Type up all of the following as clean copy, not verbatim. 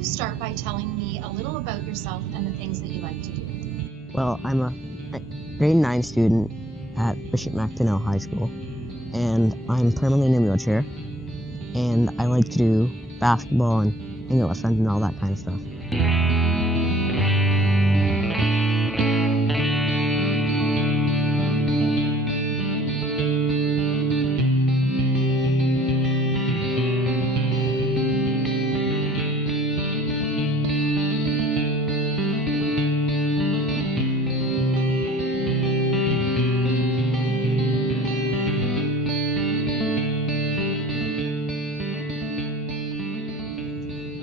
you start by telling me a little about yourself and the things that you like to do? Well, I'm a grade 9 student at Bishop MacDonnell High School, and I'm permanently in a wheelchair, and I like to do basketball and hang out with friends and all that kind of stuff.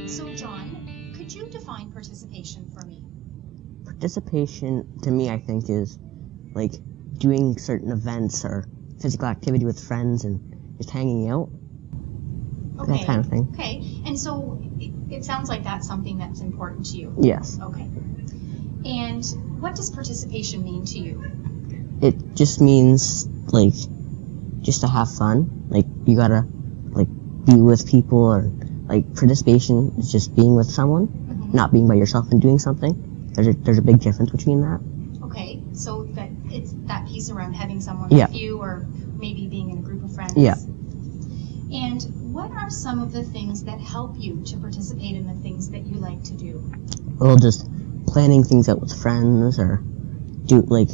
So, John, could you define participation for me? Participation, to me, I think, is like doing certain events or physical activity with friends and just hanging out, that kind of thing. Okay, and so it sounds like that's something that's important to you. Yes. Okay. And what does participation mean to you? It just means, like, just to have fun. Like, you gotta, like, be with people, or, like, participation is just being with someone, not being by yourself and doing something. There's a big difference between that. Okay, so that it's that piece around having someone Yeah. with you, or maybe being in a group of friends. Yeah. And what are some of the things that help you to participate in the things that you like to do? Well, just planning things out with friends, or like,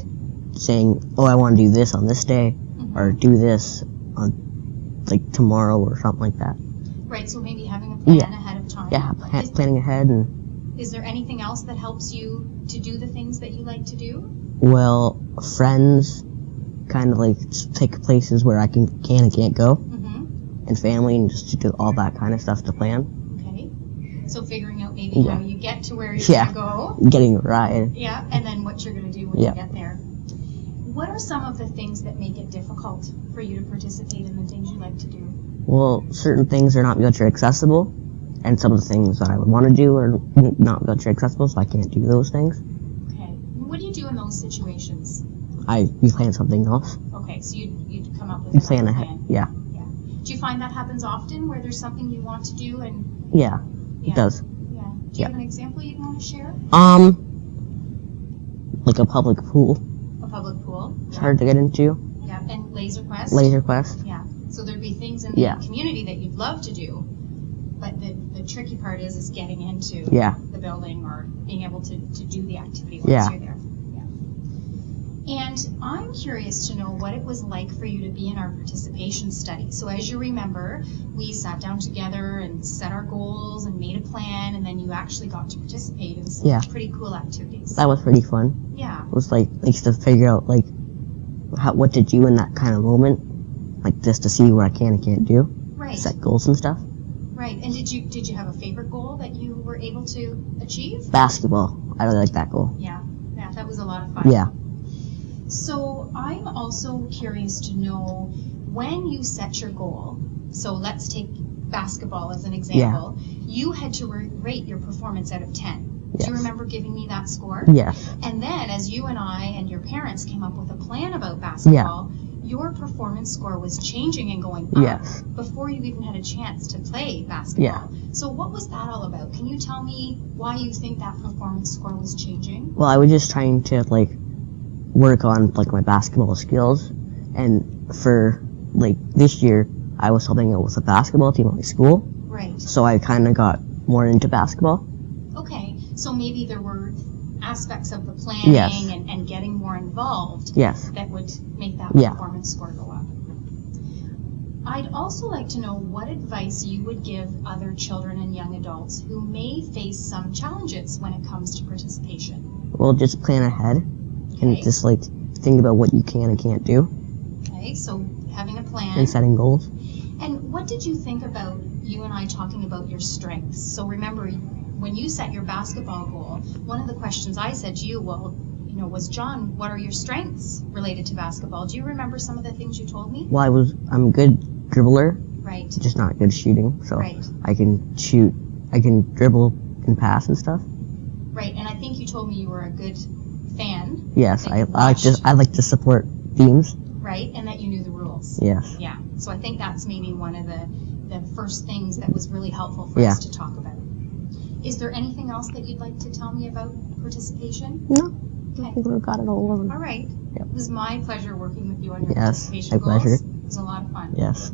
saying, oh, I want to do this on this day, or do this on, like, tomorrow, or something like that. Right, so maybe having a plan ahead of time. Yeah, planning ahead. And is there anything else that helps you to do the things that you like to do? well, friends kind of like pick places where I can and can't go, and family, and just to do all that kind of stuff to plan. Okay, so figuring out maybe how you get to where you're going to go. Getting a ride. Yeah, and then what you're going to do when you get there. What are some of the things that make it difficult for you to participate in the things you like to do? Well, certain things are not wheelchair accessible, and some of the things that I would want to do are not wheelchair accessible, so I can't do those things. Okay. What do you do in those situations? You plan something else. Okay, so you'd come up with You a plan ahead. Yeah. Do you find that happens often, where there's something you want to do and... Yeah, it does. Yeah. Do you have an example you'd want to share? Like a public pool. A public pool? It's hard to get into. Yeah, and Laser Quest? Laser Quest. Yeah. So there'd be things in the community that you'd love to do, but the tricky part is getting into the building, or being able to do the activity once you're there. Yeah. And I'm curious to know what it was like for you to be in our participation study. So as you remember, we sat down together and set our goals and made a plan, and then you actually got to participate in some pretty cool activities. That was pretty fun. Yeah. It was like to figure out, like, what to do in that kind of moment, like, just to see what I can and can't do. Right. Set goals and stuff. Right. And did you have a favorite goal that you were able to achieve? Basketball. I really like that goal. Yeah. Yeah, that was a lot of fun. Yeah. So I'm also curious to know, when you set your goal, so let's take basketball as an example, you had to rate your performance out of 10. Yes. Do you remember giving me that score? Yes. And then as you and I and your parents came up with a plan about basketball, your performance score was changing and going up before you even had a chance to play basketball. Yeah. So what was that all about? Can you tell me why you think that performance score was changing? Well, I was just trying to, like, work on, like, my basketball skills, and for, like, this year I was helping out with a basketball team at my school. Right. So I kind of got more into basketball. Okay, so maybe there were aspects of the planning and getting more involved that would make that performance score go up. I'd also like to know what advice you would give other children and young adults who may face some challenges when it comes to participation. Well, just plan ahead and just, like, think about what you can and can't do. Okay, so having a plan. And setting goals. And what did you think about you and I talking about your strengths? So remember, when you set your basketball goal, one of the questions I said to you, was, John, what are your strengths related to basketball? Do you remember some of the things you told me? Well, I'm a good dribbler. Right. Just not good shooting. So I can shoot, I can dribble and pass and stuff. Right, and I think you told me you were a good fan. Yes, I like to support teams. Right, and that you knew the rules. Yes. Yeah, so I think that's maybe one of the first things that was really helpful for us to talk about. Is there anything else that you'd like to tell me about participation? No. Okay. I think we've got it all over. All right. Yep. It was my pleasure working with you on your Yes, participation my goals. pleasure. It was a lot of fun. Yes.